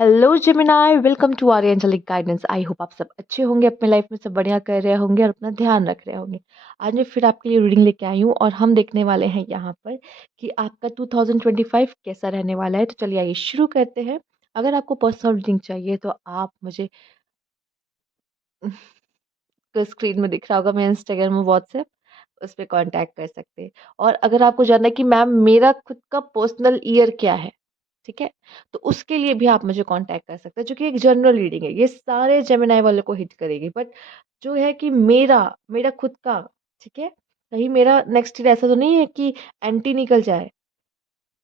Hello Gemini, welcome to our angelic guidance. I hope आप सब अच्छे होंगे, अपने लाइफ में सब बढ़िया कर रहे होंगे और अपना ध्यान रख रहे होंगे। आज मैं फिर आपके लिए रीडिंग लेके आई हूँ और हम देखने वाले हैं यहाँ पर कि आपका 2025 कैसा रहने वाला है। तो चलिए आइए शुरू करते हैं। अगर आपको पर्सनल रीडिंग चाहिए तो आप मुझे स्क्रीन में दिख रहा होगा, मैं इंस्टाग्राम और व्हाट्सएप उस पर कांटेक्ट कर सकते हैं। और अगर आपको जानना है कि मैम मेरा खुद का पर्सनल ईयर क्या है, ठीक है, तो उसके लिए भी आप मुझे कांटेक्ट कर सकते हैं, जो कि एक जनरल रीडिंग है। ये सारे जेमिनाई वालों को हिट करेगी, बट जो है कि मेरा मेरा खुद का, ठीक है, कहीं मेरा नेक्स्ट ईयर ऐसा तो नहीं है कि एंटी निकल जाए,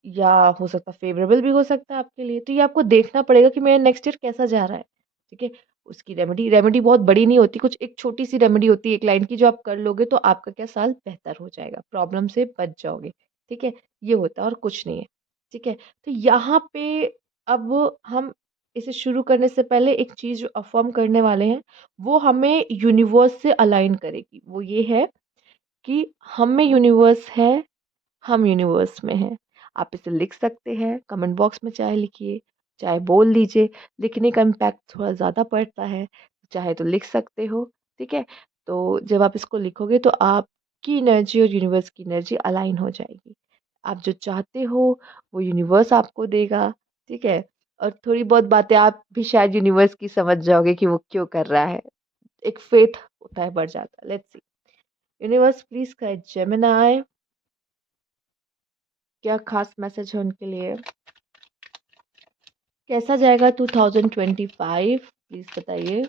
या हो सकता है फेवरेबल भी हो सकता है आपके लिए। तो ये आपको देखना पड़ेगा कि मेरा नेक्स्ट ईयर कैसा जा रहा है, ठीक है। उसकी रेमेडी रेमेडी बहुत बड़ी नहीं होती, कुछ एक छोटी सी रेमेडी होती है एक लाइन की, जो आप कर लोगे तो आपका क्या साल बेहतर हो जाएगा, प्रॉब्लम से बच जाओगे, ठीक है। ये होता है और कुछ नहीं है, ठीक है। तो यहाँ पे अब हम इसे शुरू करने से पहले एक चीज जो अफर्म करने वाले हैं, वो हमें यूनिवर्स से अलाइन करेगी। वो ये है कि हम में यूनिवर्स है, हम यूनिवर्स में हैं। आप इसे लिख सकते हैं, कमेंट बॉक्स में चाहे लिखिए, चाहे बोल दीजिए। लिखने का इम्पैक्ट थोड़ा ज़्यादा पड़ता है, चाहे तो लिख सकते हो, ठीक है। तो जब आप इसको लिखोगे तो आपकी एनर्जी और यूनिवर्स की एनर्जी अलाइन हो जाएगी। आप जो चाहते हो वो यूनिवर्स आपको देगा, ठीक है। और थोड़ी बहुत बातें आप भी शायद यूनिवर्स की समझ जाओगे कि वो क्यों कर रहा है। एक फेथ होता है, बढ़ जाता है। Let's see. Universe please guide Gemini, क्या खास मैसेज है उनके लिए, कैसा जाएगा 2025, प्लीज बताइए।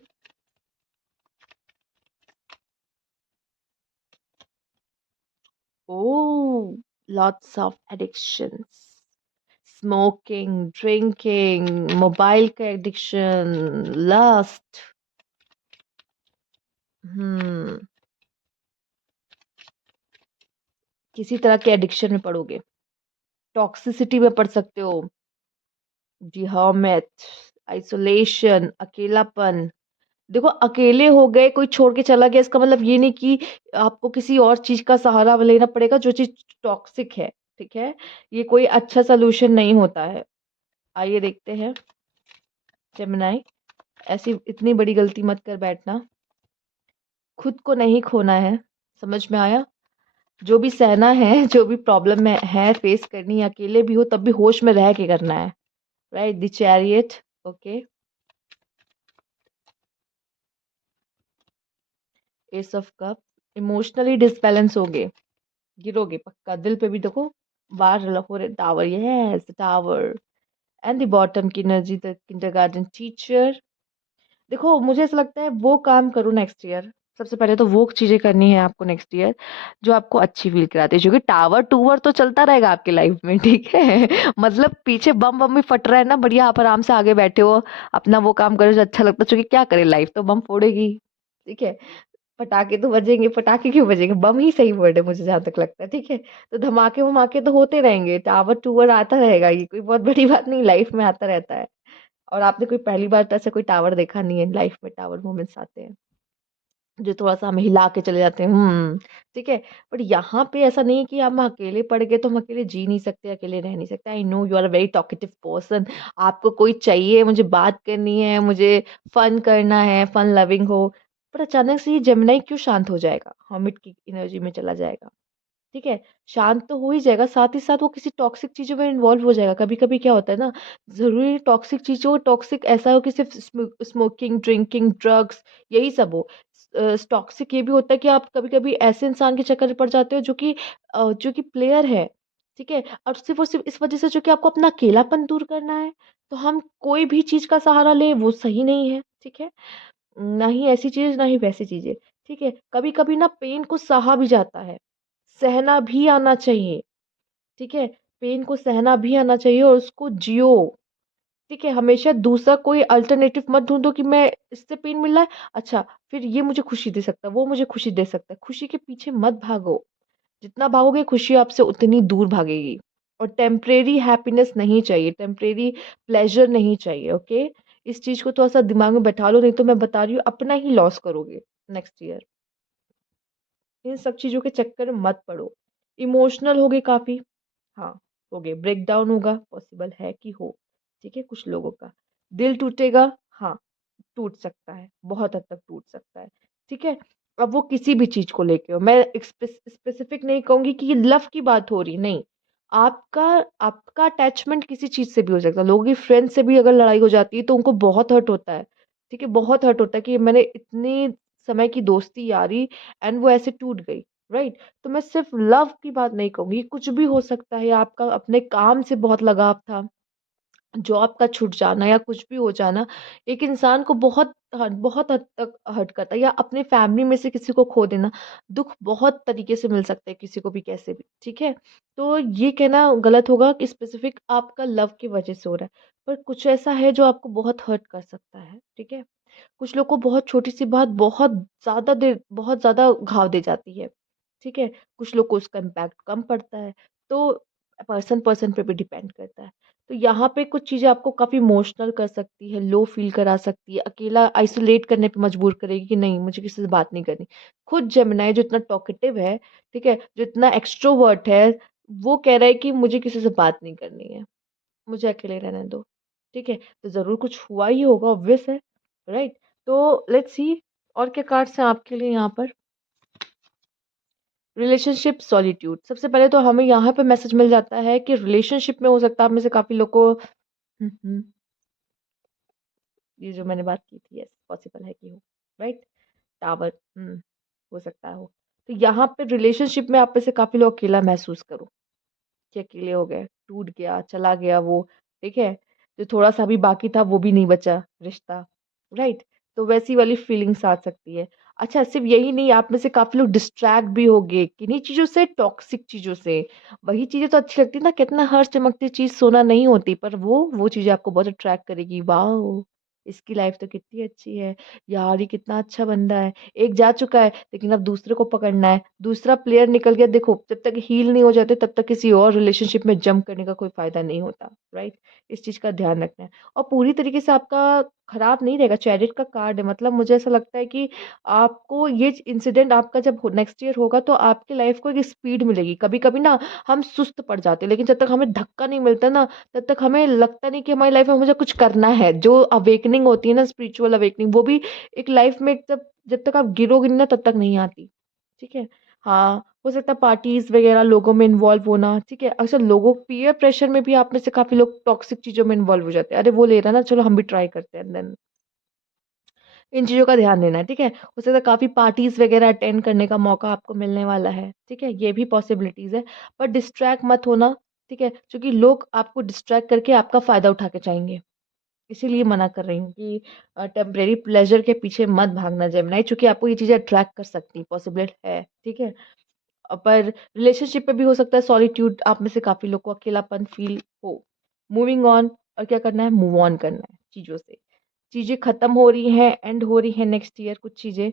Oh, lots of addictions, smoking, drinking, mobile का एडिक्शन, लस्ट। हम्म, किसी तरह के एडिक्शन में पड़ोगे, टॉक्सिसिटी में पड़ सकते हो। जी हाँ, मैथ, आइसोलेशन, अकेलापन। देखो, अकेले हो गए, कोई छोड़ के चला गया, इसका मतलब ये नहीं कि आपको किसी और चीज का सहारा लेना पड़ेगा जो चीज टॉक्सिक है, ठीक है। ये कोई अच्छा सोल्यूशन नहीं होता है। आइए देखते हैं जेमिनाई, ऐसी इतनी बड़ी गलती मत कर बैठना। खुद को नहीं खोना है, समझ में आया। जो भी सहना है, जो भी प्रॉब्लम में है फेस करनी है, अकेले भी हो तब भी होश में रह के करना है। Right, the chariot. Okay, S of cup. Emotionally disbalance होगे, गिरोगे पक्का, दिल पे भी देखो बाहर हो रहे tower, yes tower. And the bottom की एनर्जी, द किंडरगार्टन टीचर। देखो, मुझे ऐसा लगता है वो काम करो नेक्स्ट ईयर। सबसे पहले तो वो चीजें करनी है आपको नेक्स्ट ईयर जो आपको अच्छी फील कराती है, क्योंकि टावर टूवर तो चलता रहेगा आपकी लाइफ में, ठीक है। मतलब पीछे बम बम भी फट रहा है ना, बढ़िया आप आराम से आगे बैठे हो, अपना वो काम करो जो अच्छा लगता है, क्योंकि क्या करे, लाइफ तो बम फोड़ेगी, ठीक है। पटाखे तो बजेंगे, पटाखे क्यों बजेंगे, बम ही सही वर्ड है मुझे जहां तक लगता है, ठीक है। तो धमाके वमाके तो होते रहेंगे, टावर टूवर आता रहेगा, ये कोई बहुत बड़ी बात नहीं, लाइफ में आता रहता है। और आपने कोई पहली बार तो ऐसे कोई टावर देखा नहीं है, लाइफ में टावर मोमेंट्स आते हैं जो थोड़ा सा हमें हिला के चले जाते हैं, ठीक है। बट यहाँ पे ऐसा नहीं है कि हम अकेले पड़ गए तो हम अकेले जी नहीं सकते, अकेले रह नहीं सकते। I know you are a very talkative person, आपको कोई चाहिए, मुझे बात करनी है, मुझे फन करना है, फन लविंग हो। पर अचानक से ये जेमिनाई क्यों शांत हो जाएगा, हॉमिट की एनर्जी में चला जाएगा, ठीक है। शांत तो हो ही जाएगा, साथ ही साथ वो किसी टॉक्सिक चीजों में इन्वॉल्व हो जाएगा। कभी कभी क्या होता है ना, जरूरी टॉक्सिक चीजों, टॉक्सिक ऐसा हो कि सिर्फ स्मोकिंग, ड्रिंकिंग, ड्रग्स, यही सब हो। टॉक्सिक ये भी होता है कि आप कभी कभी ऐसे इंसान के चक्कर में पड़ जाते हो जो कि प्लेयर है, ठीक है। और सिर्फ इस वजह से जो कि आपको अपना अकेलापन दूर करना है। तो हम कोई भी चीज का सहारा ले वो सही नहीं है, ठीक है। ना ही ऐसी चीज, ना ही वैसी चीजें, ठीक है। कभी कभी ना पेन को सहा भी जाता है, सहना भी आना चाहिए, ठीक है। पेन को सहना भी आना चाहिए और उसको जियो, ठीक है। हमेशा दूसरा कोई अल्टरनेटिव मत ढूंढो कि मैं, इससे पेन मिल रहा है, अच्छा फिर ये मुझे खुशी दे सकता है, वो मुझे खुशी दे सकता है। खुशी के पीछे मत भागो, जितना भागोगे खुशी आपसे उतनी दूर भागेगी। और टेम्परेरी हैप्पीनेस नहीं चाहिए, टेम्परेरी प्लेजर नहीं चाहिए, ओके। इस चीज को थोड़ा सा दिमाग में बैठा लो, नहीं तो मैं बता रही हूँ अपना ही लॉस करोगे नेक्स्ट ईयर। इन सब चीजों के चक्कर में मत पड़ो। इमोशनल होगे काफी, हाँ, हो गए, ब्रेक डाउन होगा, पॉसिबल है कि हो, ठीक है, कुछ लोगों का। दिल टूटेगा, हाँ, टूट सकता है, बहुत हद तक टूट सकता है, ठीक है? अब वो किसी भी चीज़ को लेके हो, मैं स्पेसिफिक नहीं कहूँगी कि ये लव की बात हो रही, नहीं। आपका आपका अटैचमेंट किसी चीज़ से भी हो सकता है। लोगों की फ्रेंड से भी अगर लड़ाई हो जाती है तो उनको बहुत हर्ट होता है, ठीक है? बहुत हर्ट होता है कि मैंने इतनी समय की दोस्ती यारी एंड वो ऐसे टूट गई, राइट? तो मैं सिर्फ लव की बात नहीं कहूँगी, कुछ भी हो सकता है। आपका अपने काम से बहुत लगाव था, जॉब का छूट जाना या कुछ भी हो जाना, एक इंसान को बहुत हद तक हर्ट करता है, या अपने फैमिली में से किसी को खो देना, दुःख बहुत तरीके से मिल सकता है किसी को भी, कैसे भी, ठीक है? तो ये कहना गलत होगा कि स्पेसिफिक आपका लव की वजह से हो रहा है, पर कुछ ऐसा है जो आपको बहुत हर्ट कर सकता है, ठीक है? कुछ लोग को बहुत छोटी-सी बात बहुत ज़्यादा घाव दे जाती है, ठीक है? कुछ लोग को उसका इम्पैक्ट कम पड़ता है, तो पर्सन पे भी डिपेंड करता है। तो यहाँ पे कुछ चीज़ें आपको काफ़ी इमोशनल कर सकती है, लो फ़ील करा सकती है, अकेला आइसोलेट करने पे मजबूर करेगी कि नहीं, मुझे किसी से बात नहीं करनी। खुद जेमिनी जो इतना टॉकेटिव है, ठीक है? जो इतना एक्सट्रोवर्ट है, वो कह रहा है कि मुझे किसी से बात नहीं करनी है, मुझे अकेले रहने दो, ठीक है? तो ज़रूर कुछ हुआ ही होगा, ऑब्वियस है, राइट? तो लेट्स सी और क्या कार्ड्स हैं आपके लिए यहाँ पर? रिलेशनशिप सॉलिट्यूड, सबसे पहले तो हमें यहाँ पे मैसेज मिल जाता है कि रिलेशनशिप में हो सकता है आप में से काफ़ी लोग को ये जो मैंने बात की थी, यस पॉसिबल है कि हो, राइट? टावर, हो सकता हो। तो यहाँ पे रिलेशनशिप में आप में से काफ़ी लोग अकेला महसूस करो, कि अकेले हो गए, टूट गया, चला गया वो, ठीक है? जो थोड़ा-सा भी बाकी था वो भी नहीं बचा रिश्ता, राइट? तो वैसी वाली फीलिंग्स आ सकती है। अच्छा, सिर्फ़ यही नहीं, आप में से काफ़ी लोग डिस्ट्रैक्ट भी होंगे, किन्हीं चीज़ों से, टॉक्सिक चीज़ों से। वही चीज़ें तो अच्छी लगती है ना, कहते हैं ना हर चमकती चीज़ सोना नहीं होती, पर वो चीज़ें आपको बहुत अट्रैक्ट करेगी। वॉव! इसकी लाइफ़ तो कितनी अच्छी है, यार ये कितना अच्छा बंदा है। एक जा चुका है, लेकिन अब दूसरे को पकड़ना है, दूसरा प्लेयर निकल गया, देखो जब तक हील नहीं हो जाते तब तक किसी और रिलेशनशिप में जंप करने का कोई फ़ायदा नहीं होता, राइट? इस चीज़ का ध्यान रखना है और पूरी तरीके से आपका खराब नहीं रहेगा, चैरिट का कार्ड है, मतलब मुझे ऐसा लगता है कि आपको ये इंसिडेंट आपका जब नेक्स्ट ईयर होगा तो आपकी लाइफ़ को एक स्पीड मिलेगी। कभी-कभी ना हम सुस्त पड़ जाते हैं, लेकिन जब तक हमें धक्का नहीं मिलता ना, तब तक हमें लगता नहीं कि हमारी लाइफ़ में मुझे कुछ करना है। जो अवेकनिंग होती है ना, स्पिरिचुअल अवेकनिंग, वो भी एक लाइफ़ में जब जब तक आप गिरोगे नहीं ना तब तक नहीं आती, ठीक है? हाँ, हो सकता है पार्टीज़ वग़ैरह लोगों में इन्वॉल्व होना, ठीक है? अच्छा, लोगों पीयर प्रेशर में भी आप में से काफ़ी लोग टॉक्सिक चीज़ों में इन्वॉल्व हो जाते हैं। अरे वो ले रहा है ना, चलो हम भी ट्राई करते हैं, देन इन चीज़ों का ध्यान देना है, ठीक है? हो सकता है काफ़ी पार्टीज़ वग़ैरह अटेंड करने का मौका आपको मिलने वाला है, ठीक है? ये भी पॉसिबिलिटीज़ है, पर डिस्ट्रैक्ट मत होना, ठीक है? क्योंकि लोग आपको डिस्ट्रैक्ट करके आपका फ़ायदा उठा के जाएँगे। इसीलिए मना कर रही हूँ कि टेम्परेरी प्लेज़र के पीछे मत भागना जेमिनी, चूँकि आपको ये चीज़ें अट्रैक्ट कर सकती हैं, पॉसिबल है, ठीक है? पर रिलेशनशिप में भी हो सकता है सॉलिट्यूड, आप में से काफ़ी लोग को अकेलापन फ़ील हो। मूविंग ऑन, और क्या करना है, मूव ऑन करना है चीज़ों से। चीज़ें ख़त्म हो रही हैं, एंड हो रही हैं नेक्स्ट ईयर कुछ चीज़ें,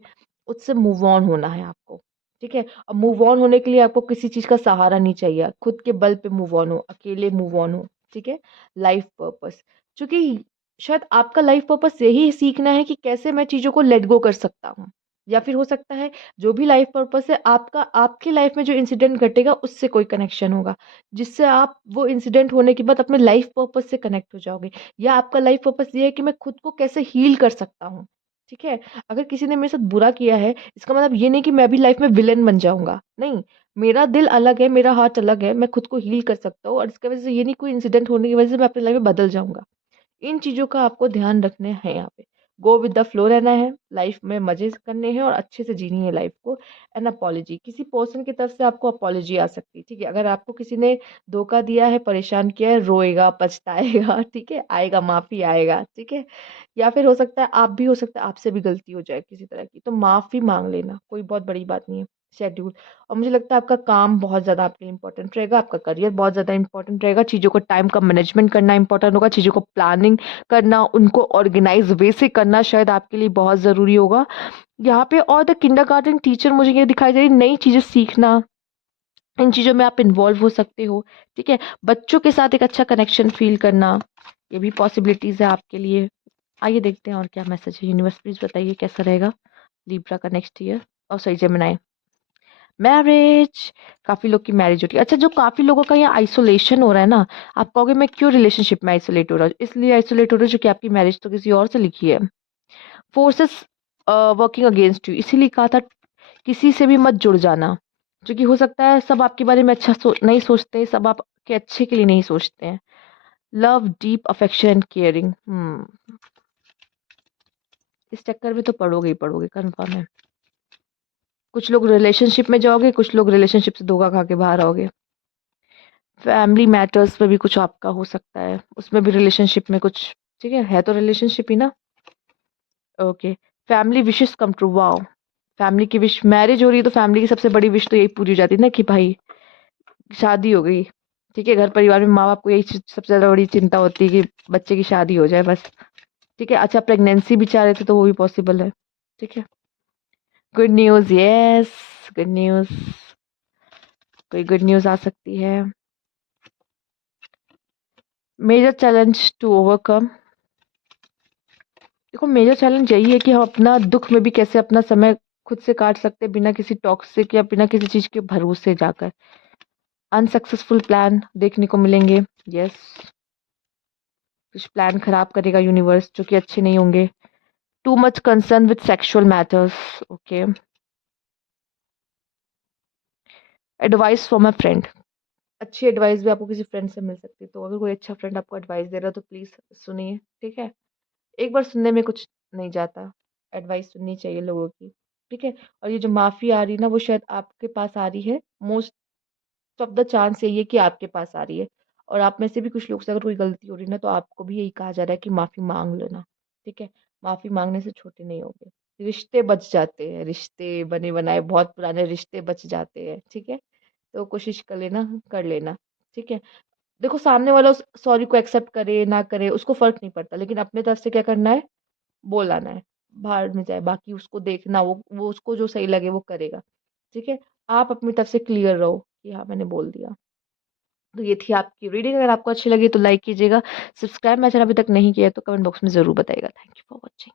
उससे मूव ऑन होना है आपको, ठीक है? अब मूव ऑन होने के लिए आपको किसी चीज़ का सहारा नहीं चाहिए, खुद के बल पे मूव ऑन हो, अकेले मूव ऑन हो, ठीक है? लाइफ़ पर्पस, चूँकि शायद आपका लाइफ़ पर्पस यही सीखना है कि कैसे मैं चीज़ों को लेट गो कर सकता हूँ, या फिर हो सकता है जो भी लाइफ़ पर्पस है आपका, आपकी लाइफ़ में जो इंसिडेंट घटेगा उससे कोई कनेक्शन होगा, जिससे आप वो इंसिडेंट होने के बाद अपने लाइफ़ पर्पस से कनेक्ट हो जाओगे। या आपका लाइफ पर्पस ये है कि मैं खुद को कैसे हील कर सकता हूँ, ठीक है? अगर किसी ने मेरे साथ बुरा किया है, इसका मतलब ये नहीं कि मैं भी लाइफ में विलेन बन जाऊँगा, नहीं। मेरा दिल अलग है, मेरा हार्ट अलग है, मैं खुद को हील कर सकता हूँ और इसकी वजह से ये नहीं कोई इंसिडेंट होने की वजह से मैं अपनी लाइफ में बदल जाऊँगा। इन चीज़ों का आपको ध्यान रखने हैं यहाँ पे। गो विद द फ्लो रहना है, लाइफ में मज़े करने हैं और अच्छे से जीनी है लाइफ को। एन अपॉलजी, किसी पर्सन की तरफ से आपको अपॉलजी आ सकती है, ठीक है? अगर आपको किसी ने धोखा दिया है, परेशान किया है, रोएगा, पछताएगा, ठीक है? आएगा, माफ़ी आएगा, ठीक है? या फिर हो सकता है आप भी, हो सकता है आपसे भी गलती हो जाए किसी तरह की, तो माफ़ी माँग लेना, कोई बहुत बड़ी बात नहीं है। शेड्यूल, और मुझे लगता है आपका काम बहुत ज़्यादा आपके लिए इम्पोर्टेंट रहेगा, आपका करियर बहुत ज़्यादा इम्पोर्टेंट रहेगा, चीज़ों को टाइम का मैनेजमेंट करना इम्पोर्टेंट होगा, चीज़ों को प्लानिंग करना, उनको ऑर्गेनाइज़ वे से करना शायद आपके लिए बहुत ज़रूरी होगा। यहाँ पे और द किंडरगार्टन टीचर मुझे ये दिखाई दे रही है, नई चीज़ें सीखना, इन चीज़ों में आप इन्वॉल्व हो सकते हो, ठीक है? बच्चों के साथ एक अच्छा कनेक्शन फ़ील करना, ये भी पॉसिबिलिटीज़ है आपके लिए। आइए देखते हैं और क्या मैसेज है। यूनिवर्स प्लीज़ बताइए कैसा रहेगा लिब्रा का next year, oh sorry Gemini. Marriage, काफ़ी लोग की मैरिज हो रही है। अच्छा, जो काफ़ी लोगों का यहाँ आइसोलेशन हो रहा है ना, आप कहोगे मैं क्यों रिलेशनशिप में आइसोलेट हो रहा हूँ? इसलिए आइसोलेट हो रहा हूँ क्योंकि आपकी मैरिज तो किसी और से लिखी है। फोर्सेस वर्किंग अगेंस्ट यू, इसीलिए कहा था किसी से भी मत जुड़ जाना, क्योंकि हो सकता है सब आपके बारे में अच्छा नहीं सोचते, सब आपके अच्छे के लिए नहीं सोचते हैं। Love, deep affection and caring, इस चक्कर में तो पढ़ोगे ही पढ़ोगे, कन्फर्म है। कुछ लोग रिलेशनशिप में जाओगे, कुछ लोग रिलेशनशिप से धोखा खा के बाहर आओगे। फैमिली मैटर्स पे भी कुछ आपका हो सकता है, उसमें भी रिलेशनशिप में कुछ, ठीक है तो रिलेशनशिप ही ना। Okay, family wishes come true, wow. Family की विश, मैरिज हो रही है तो फैमिली की सबसे बड़ी विश तो यही पूरी हो जाती है ना कि भाई शादी हो गई। ठीक है, घर परिवार में माँ बाप को यही सबसे ज्यादा बड़ी चिंता होती है कि बच्चे की शादी हो जाए बस। ठीक है, अच्छा प्रेगनेंसी भी चाह रहे थे तो वो भी पॉसिबल है। ठीक है, good news, yes, good news, कोई गुड न्यूज आ सकती है। मेजर चैलेंज टू ओवरकम, देखो मेजर चैलेंज यही है कि हम अपना दुख में भी कैसे अपना समय खुद से काट सकते हैं बिना किसी टॉक्सिक या बिना किसी चीज के भरोसे जाकर। अनसक्सेसफुल प्लान देखने को मिलेंगे, यस, कुछ प्लान खराब करेगा यूनिवर्स जो कि अच्छे नहीं होंगे। Too much concern with sexual matters, okay. Advice for my friend, अच्छी एडवाइस भी आपको किसी फ्रेंड से मिल सकती है, तो अगर कोई अच्छा फ्रेंड आपको एडवाइस दे रहा है तो प्लीज सुनिए। ठीक है, एक बार सुनने में कुछ नहीं जाता, एडवाइस सुननी चाहिए लोगों की। ठीक है, और ये जो माफी आ रही है ना, वो शायद आपके पास आ रही है, मोस्ट ऑफ द चांस यही है कि आपके पास आ रही है। और आप में से भी कुछ लोग से अगर कोई गलती हो रही है ना, तो आपको भी यही कहा जा रहा है कि माफी मांग लेना। ठीक है, माफी मांगने से छोटे नहीं होंगे, रिश्ते बच जाते हैं, रिश्ते बने बनाए बहुत पुराने रिश्ते बच जाते हैं। ठीक है, तो कोशिश कर लेना, कर लेना। ठीक है, देखो सामने वाला सॉरी को एक्सेप्ट करे ना करे उसको फर्क नहीं पड़ता, लेकिन अपने तरफ से क्या करना है, बोल आना है। बाहर में जाए बाकी उसको देखना, वो उसको जो सही लगे वो करेगा। ठीक है, आप अपनी तरफ से क्लियर रहो कि हाँ मैंने बोल दिया। तो ये थी आपकी रीडिंग, अगर आपको अच्छी लगी तो लाइक कीजिएगा, सब्सक्राइब मेरा चैनल अभी तक नहीं किया है तो कमेंट बॉक्स में जरूर बताइएगा। Thank you for watching.